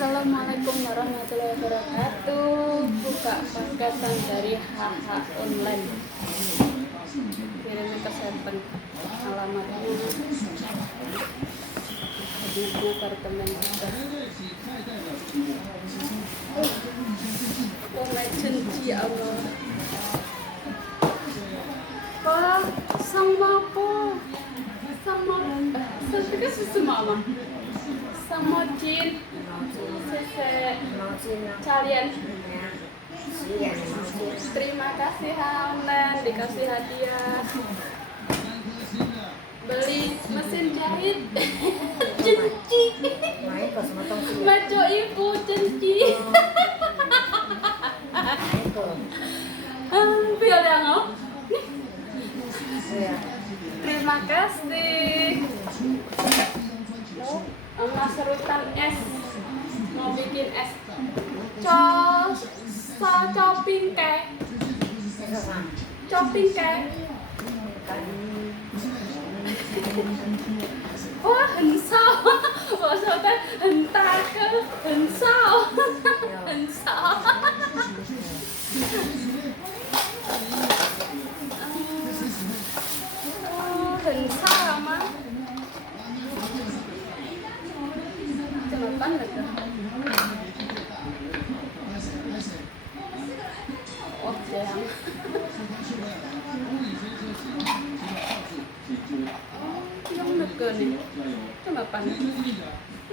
Assalamualaikum warahmatullahi wabarakatuh. Buka paketan dari hahaha online. Kirim ke 7. Alamatnya di apartemen kita. Moujin Allah. Pak, sama apa? Sama susu mama. Sama moujin. Kalian terima kasih online, dikasih hadiah. Beli mesin jahit. Cenci. Maco ibu cenci. Biar yang mau. Terima kasih. Sama serutan es. Mau bikin es chopping cake. Wah, hensau. Maksudnya hentak ke hensau. Hensau. Hensau sama celotan gitu. Oh, jarang. Yang nege nih. Kenapa nih?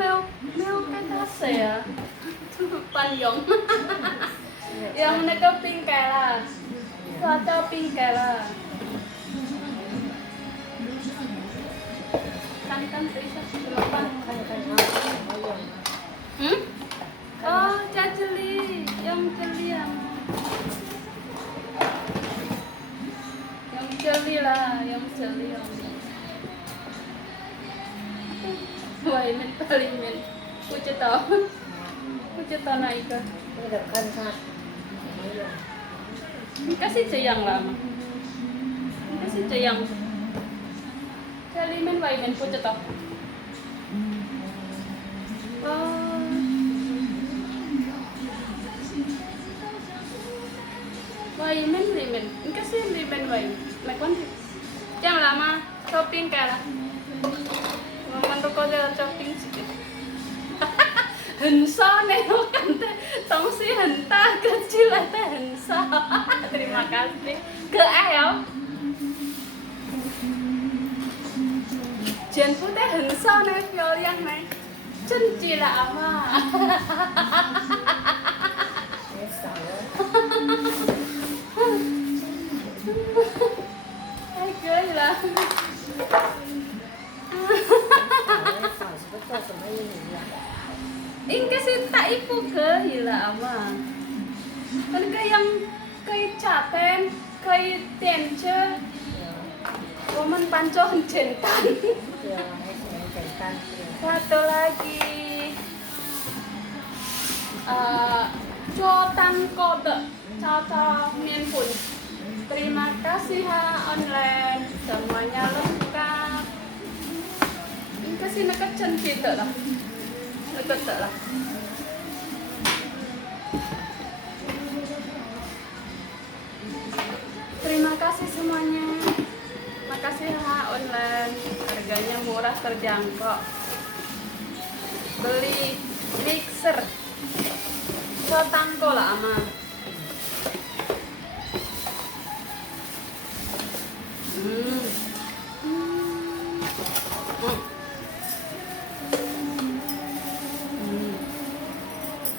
Mel kan rasa ya. Panjang. Yang nege pingkai lah. Soto pingkai lah. Kan bisa delapan. Oh, caceli. Yang celi yang celi lah, yang celi yang wah ini paling men pucet naik kasih ceyang lama kasih ceyang celi men wah men pucet tau Waimen limen, kasih limen waimen. Lekon yang lama shopping kalah. Mantu kau jalan shopping sih. Hensa nih kan teh, tong si henta kecil teh hensa. Terima kasih ke ayam. Jen putih hensa nih pioliang nih. Cenci lah ama. Gay lah. Ini kasih tak ipu ke hila ama. Kan ke yang ke caten, ke tence. Woman pancoh jentan. Satu lagi. Cotan kode, caca mienpun. Terima kasih online, semuanya lengkap. Ini kasih nekat cenci lah, nekat lah. Terima kasih semuanya. Makasih online, harganya murah terjangkau. Beli mixer, cotangko lah ama.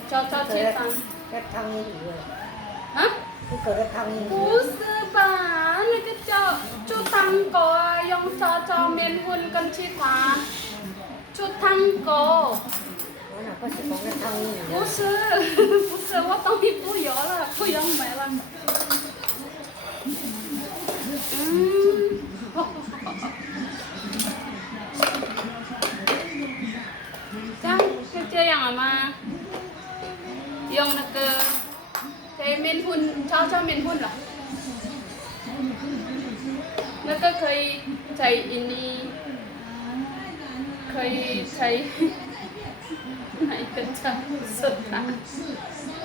Cocok citan. Hah? Bukan, itu cutangko yang cocok menhun kan citan. Cutangko. Bukan, waktu itu ya lah, aku yang melang. Kan kerja yang ama yang neke kayak menhun cao menhun lah neke kayak ini kayak 更加顺它。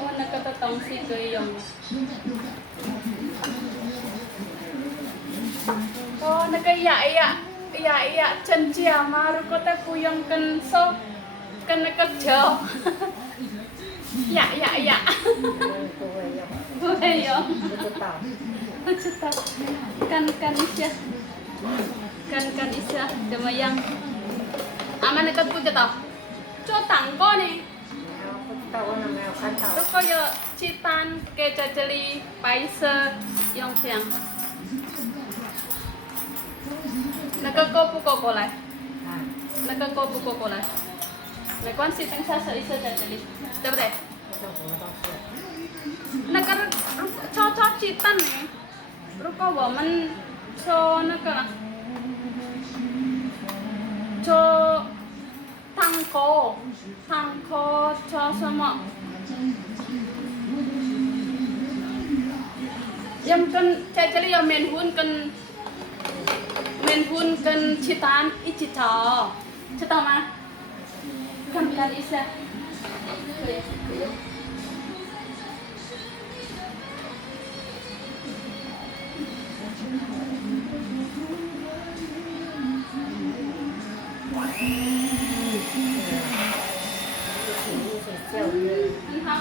我那个的东西可以用。哦，那个呀，真假吗？如果他不用跟手，跟那个球，呀，不会用，不知道，kan一下，kan一下，怎么样？aman dekat不知道，做糖果呢？如果有鸡蛋给在这里白色用这样。那个够不够过来？那个够不够过来？没关系，等下试一试在这里，对不对？那个做鸡蛋呢？如果我们做那个做糖果做什么？yang在这里有面粉跟鸡蛋一起炒，知道吗？看一下，可以。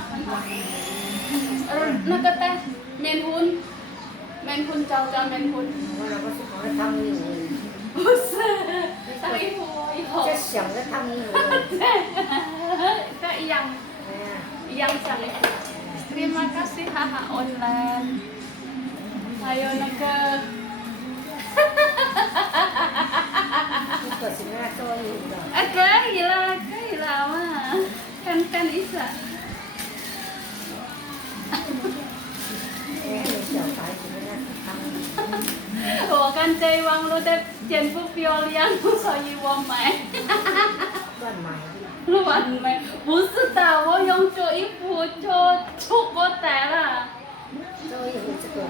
很好。那个的面粉找面粉。不是，当衣服以后。这想的他们ก็yang sang itu. Terima kasih hahaha online. Ayo naga. 可以啦嘛，看一下。我看这网络的剪不漂亮，所以我买。乱买，不是的，我用做衣服做出国带了。做衣服这个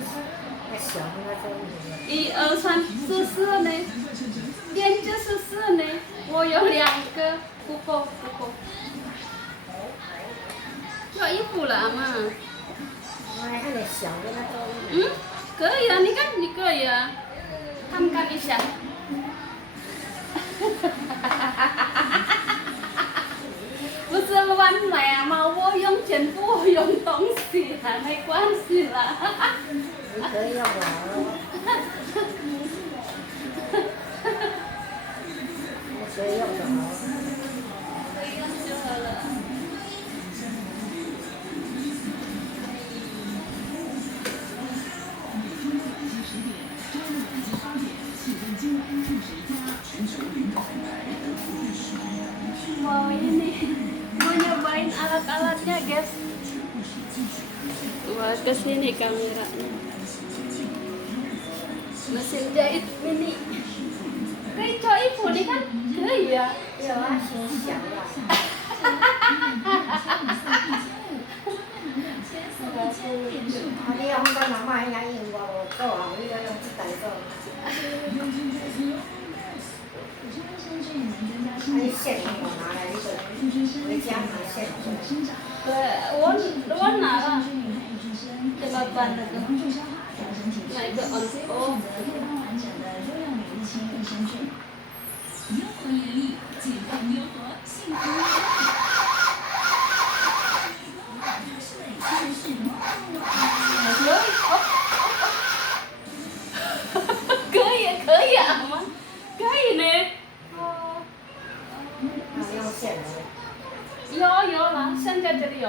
太小了，做衣服。1、2、3、4呢？编织是4呢，我有2个，不够。做衣服了嘛？可以啊，你看你可以啊，看一下。不是乱买嘛，我用全部我用东西啦，没关系啦。你可以用我。可以用就好。可以用就好了。Wow, ini mau nyobain alat-alatnya guys. Wah, kesini kameranya. Mesin jahit mini. Cái cho ít phụ đi kan? Iya. Iya, siap lah. 你用到哪买人家用我做啊？你要用这台做。你线我拿来，你回家拿线。对，我拿了。这个搬那个，哪一个哦？优活原力，健康优活，幸福。可以啊吗？可以呢。用线的。有了，现在这里有。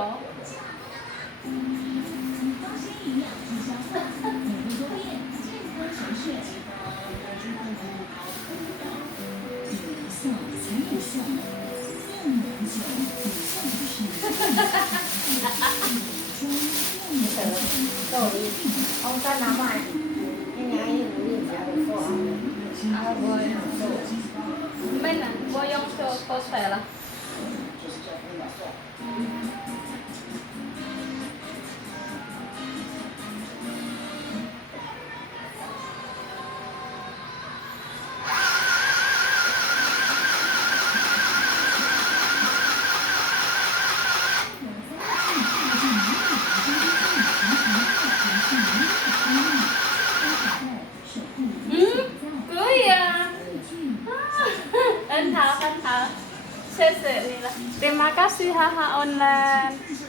红山拿买，人家用你家的做好。没呢，我用手过水了。online. Ha. Terima kasih haha online.